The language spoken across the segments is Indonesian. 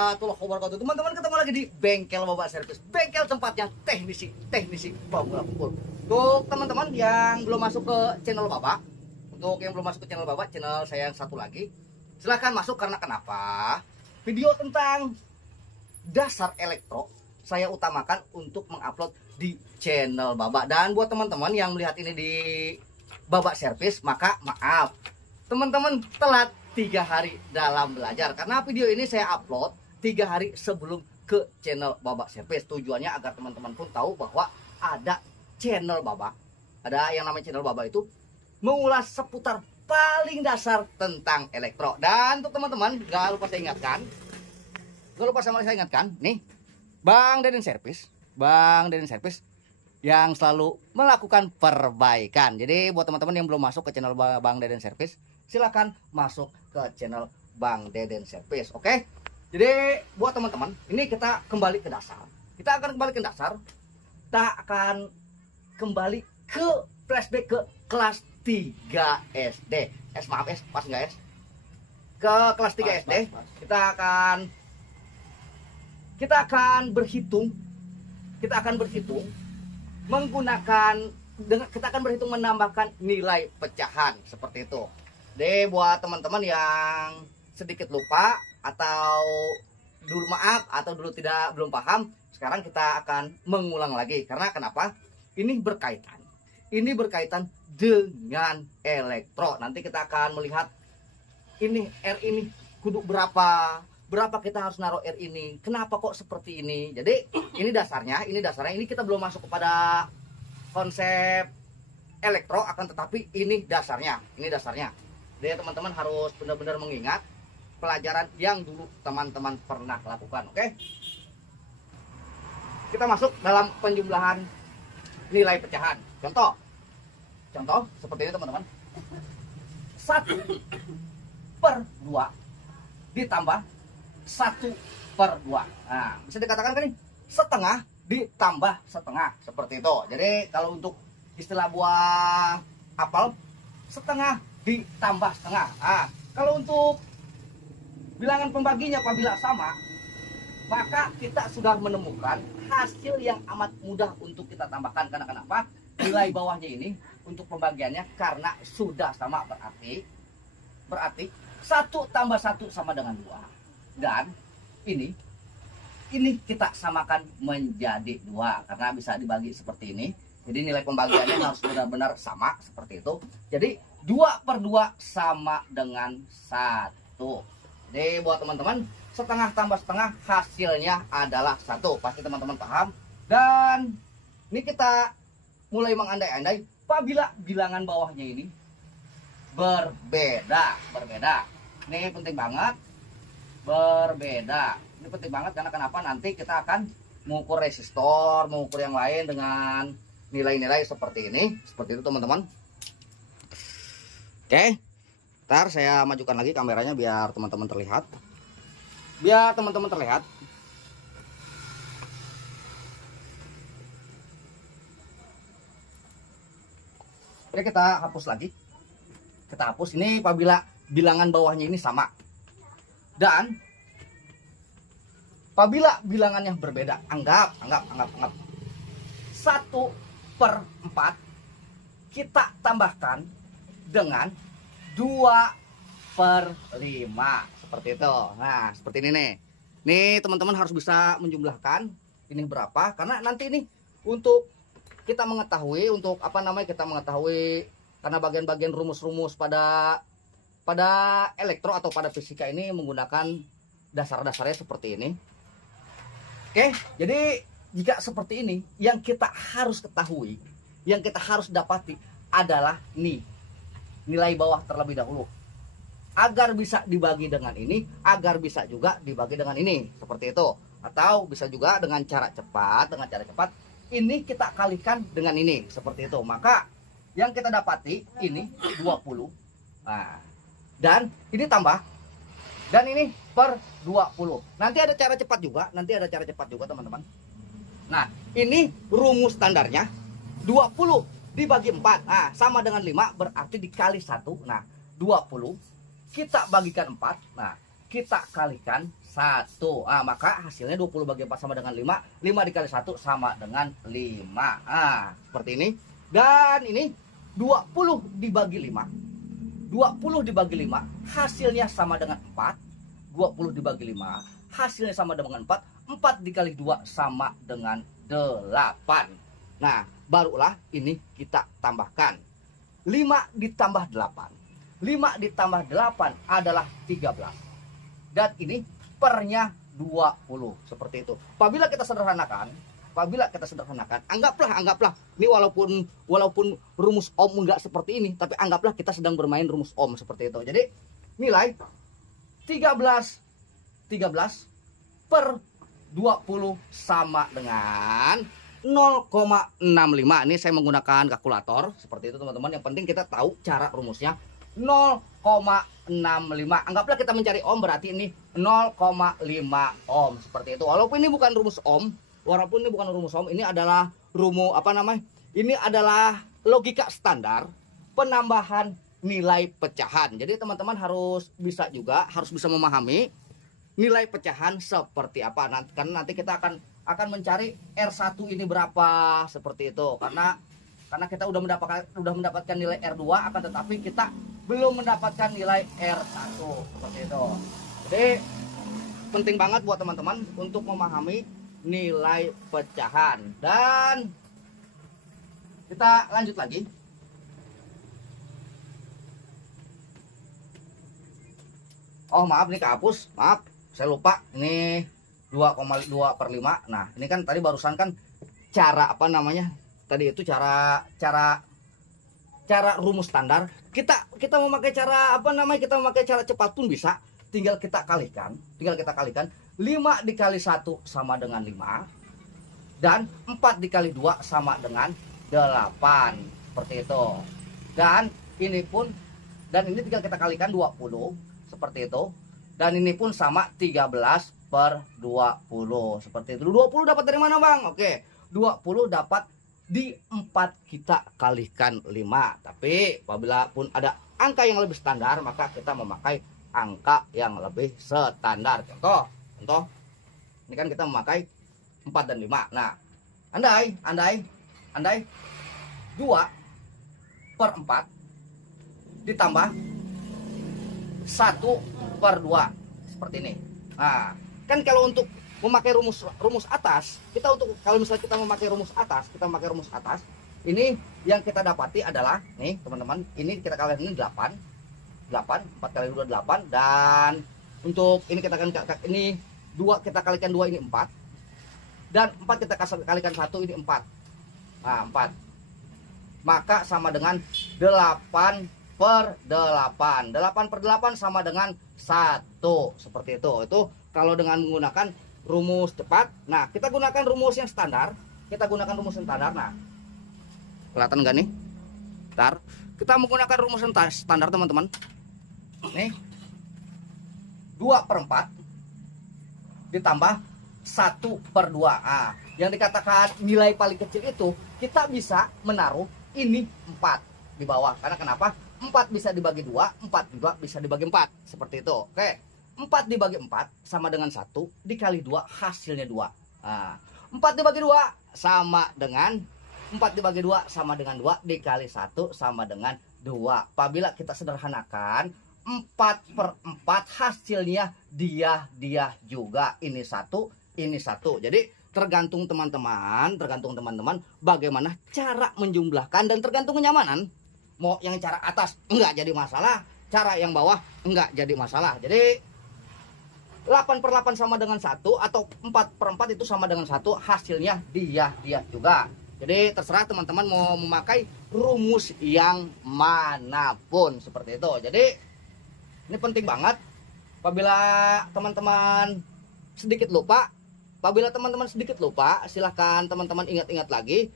warahmatullahi wabarakatuh. Teman-teman, ketemu lagi di Bengkel Babak Servis. Bengkel tempatnya teknisi pemula pukul. Untuk teman-teman yang belum masuk ke channel Babak, channel saya yang satu lagi, silahkan masuk. Karena kenapa? Video tentang dasar elektro saya utamakan untuk mengupload di channel Babak. Dan buat teman-teman yang melihat ini di Babak Servis, maka maaf, teman-teman telat 3 hari dalam belajar, karena video ini saya upload 3 hari sebelum ke channel Babak Servis. Tujuannya agar teman-teman pun tahu bahwa ada channel Babak, ada yang namanya channel Babak itu mengulas seputar paling dasar tentang elektro. Dan untuk teman-teman, gak lupa saya ingatkan, nih Bang Deden Servis yang selalu melakukan perbaikan. Jadi buat teman-teman yang belum masuk ke channel Bang Deden Servis, silakan masuk ke channel Bang Deden Servis. Oke. Jadi buat teman-teman, ini kita kembali ke dasar. Kita akan kembali ke flashback ke kelas 3 SD. Maaf pas nggak ke kelas 3 SD. Pas. Kita akan berhitung menambahkan nilai pecahan seperti itu. Jadi buat teman-teman yang sedikit lupa atau dulu belum paham, sekarang kita akan mengulang lagi. Karena kenapa? Ini berkaitan dengan elektro. Nanti kita akan melihat ini R ini kudu berapa kita harus naruh R ini. Kenapa kok seperti ini? Jadi ini dasarnya. Ini kita belum masuk kepada konsep elektro, akan tetapi ini dasarnya. Jadi teman-teman harus benar-benar mengingat pelajaran yang dulu teman-teman pernah lakukan. Oke? Kita masuk dalam penjumlahan nilai pecahan. Contoh seperti ini teman-teman. 1/2 ditambah 1/2. Nah, bisa dikatakan kan ini setengah ditambah setengah, seperti itu. Jadi kalau untuk istilah buah apel, setengah ditambah setengah. Kalau untuk bilangan pembaginya apabila sama, maka kita sudah menemukan hasil yang amat mudah untuk kita tambahkan. Karena kenapa? Nilai bawahnya ini untuk pembagiannya karena sudah sama, berarti 1 tambah 1 sama dengan 2. Dan ini kita samakan menjadi 2 karena bisa dibagi seperti ini. Jadi nilai pembagiannya harus benar-benar sama seperti itu. Jadi 2/2 sama dengan 1. Jadi buat teman-teman, setengah tambah setengah hasilnya adalah 1. Pasti teman-teman paham. Dan ini kita mulai mengandai-andai apabila bilangan bawahnya ini berbeda. Ini penting banget. Berbeda. Ini penting banget karena kenapa? Nanti kita akan mengukur resistor, mengukur yang lain dengan nilai-nilai seperti ini. Seperti itu teman-teman. Oke. Ntar saya majukan lagi kameranya biar teman-teman terlihat. Oke, kita hapus lagi. Ini apabila bilangan bawahnya ini sama. Dan apabila bilangannya berbeda, anggap 1/4 kita tambahkan dengan 2/5 seperti itu. Nah, seperti ini nih. Nih teman-teman harus bisa menjumlahkan ini berapa, karena nanti ini untuk kita mengetahui karena bagian-bagian rumus-rumus pada elektro atau pada fisika ini menggunakan dasar-dasarnya seperti ini. Oke, jadi jika seperti ini, yang kita harus ketahui, yang kita harus dapati adalah nilai bawah terlebih dahulu. Agar bisa dibagi dengan ini, agar bisa juga dibagi dengan ini, seperti itu. Atau bisa juga dengan cara cepat, ini kita kalikan dengan ini, seperti itu. Maka yang kita dapati ini 20. Nah, dan ini tambah, dan ini per 20. Nanti ada cara cepat juga, teman-teman. Nah, ini rumus standarnya 20 dibagi 4. Nah, sama dengan 5, berarti dikali 1. Nah, 20 kita bagikan 4. Nah, kita kalikan 1. Ah, maka hasilnya 20 bagi 4 sama dengan 5. 5 dikali 1 sama dengan 5. Ah, seperti ini. Dan ini 20 dibagi 5. 20 dibagi 5 hasilnya sama dengan 4. 20 dibagi 5 hasilnya sama dengan 4. 4 dikali 2 sama dengan 8. Nah, barulah ini kita tambahkan. 5 ditambah 8. 5 ditambah 8 adalah 13. Dan ini pernya 20. Seperti itu. Apabila kita sederhanakan, anggaplah ini walaupun rumus ohm enggak seperti ini, tapi anggaplah kita sedang bermain rumus ohm seperti itu. Jadi nilai 13 per 20 sama dengan 0,65. Ini saya menggunakan kalkulator seperti itu teman-teman. Yang penting kita tahu cara rumusnya. 0,65. Anggaplah kita mencari ohm, berarti ini 0,5 ohm seperti itu. Walaupun ini bukan rumus ohm, ini adalah rumus Ini adalah logika standar penambahan nilai pecahan. Jadi teman-teman harus bisa memahami nilai pecahan seperti apa. Karena nanti kita akan mencari R1 ini berapa seperti itu. Karena kita udah mendapatkan nilai R2, akan tetapi kita belum mendapatkan nilai R1 seperti itu. Jadi penting banget buat teman-teman untuk memahami nilai pecahan. Dan kita lanjut lagi. Oh maaf, nih kehapus, maaf, saya lupa. Ini 2,2 per 5. Nah ini kan tadi barusan kan cara tadi itu cara rumus standar. Kita memakai cara kita memakai cara cepat pun bisa. Tinggal kita kalikan 5 dikali 1 sama dengan 5, dan 4 dikali 2 sama dengan 8 seperti itu. Dan ini tinggal kita kalikan 20 seperti itu. Dan ini pun sama 13 per 20 seperti itu. 20 dapat dari mana bang? Oke, 20 dapat di 4 kita kalikan 5. Tapi apabila pun ada angka yang lebih standar, maka kita memakai angka yang lebih standar. Contoh ini kan kita memakai 4 dan 5. Nah, andai 2 per 4 ditambah 1 per 2 seperti ini. Nah, kan kalau untuk memakai rumus atas, kalau misalnya kita memakai rumus atas, ini yang kita dapati adalah nih teman-teman, ini kita kalikan ini 8, 4 kali 2 8, dan untuk ini kita ini 2 kita kalikan 2 ini 4, dan 4 kita kalikan 1 ini 4. Nah 4, maka sama dengan 8 per 8. 8 per 8 sama dengan 1 seperti itu. Itu kalau dengan menggunakan rumus cepat. Nah kita gunakan rumus yang standar. Nah kelihatan nggak nih? Ntar kita menggunakan rumus standar teman-teman. Nih 2 per 4 ditambah 1 per 2. Nah, yang dikatakan nilai paling kecil itu kita bisa menaruh ini 4 di bawah. Karena kenapa? 4 bisa dibagi 2, 4 juga bisa dibagi 4 seperti itu. Oke, 4 dibagi 4 sama dengan 1 dikali 2 hasilnya 2. Nah, 4 dibagi 2 sama dengan 2 dikali 1 sama dengan 2. Apabila kita sederhanakan 4 per 4 hasilnya dia juga. Ini 1, ini 1. Jadi tergantung teman-teman bagaimana cara menjumlahkan, dan tergantung kenyamanan. Mau yang cara atas enggak jadi masalah, cara yang bawah enggak jadi masalah. Jadi 8 per 8 sama dengan 1, atau 4 per 4 itu sama dengan 1, hasilnya dia juga. Jadi terserah teman-teman mau memakai rumus yang manapun seperti itu. Jadi ini penting banget. Apabila teman-teman sedikit lupa, silahkan teman-teman ingat-ingat lagi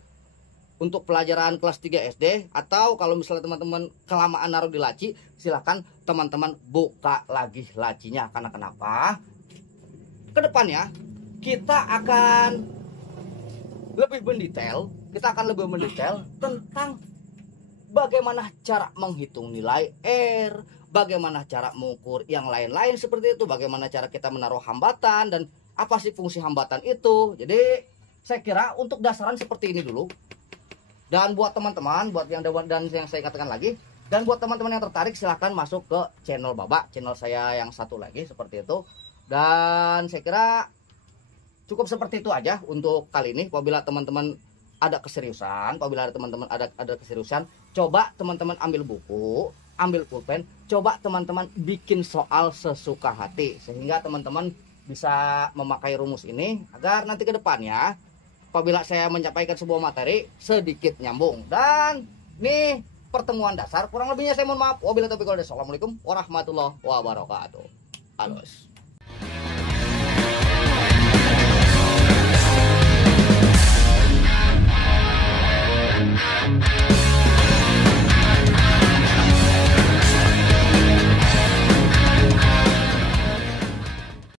untuk pelajaran kelas 3 SD, atau kalau misalnya teman-teman kelamaan naruh di laci, silahkan teman-teman buka lagi lacinya. Karena kenapa? Kedepannya kita akan lebih mendetail tentang bagaimana cara menghitung nilai R, bagaimana cara mengukur yang lain-lain seperti itu, bagaimana cara kita menaruh hambatan dan apa sih fungsi hambatan itu. Jadi saya kira untuk dasaran seperti ini dulu. Dan buat teman-teman, buat yang saya katakan lagi, dan buat teman-teman yang tertarik silahkan masuk ke channel Baba, channel saya yang satu lagi seperti itu. Dan saya kira cukup seperti itu aja untuk kali ini. Apabila teman-teman ada keseriusan, coba teman-teman ambil buku, ambil pulpen, coba teman-teman bikin soal sesuka hati sehingga teman-teman bisa memakai rumus ini agar nanti ke depannya apabila saya menyampaikan sebuah materi sedikit nyambung. Dan nih pertemuan dasar, kurang lebihnya saya mohon maaf. Wabillahi taufiq wal hidayah. Assalamualaikum warahmatullahi wabarakatuh. Halus.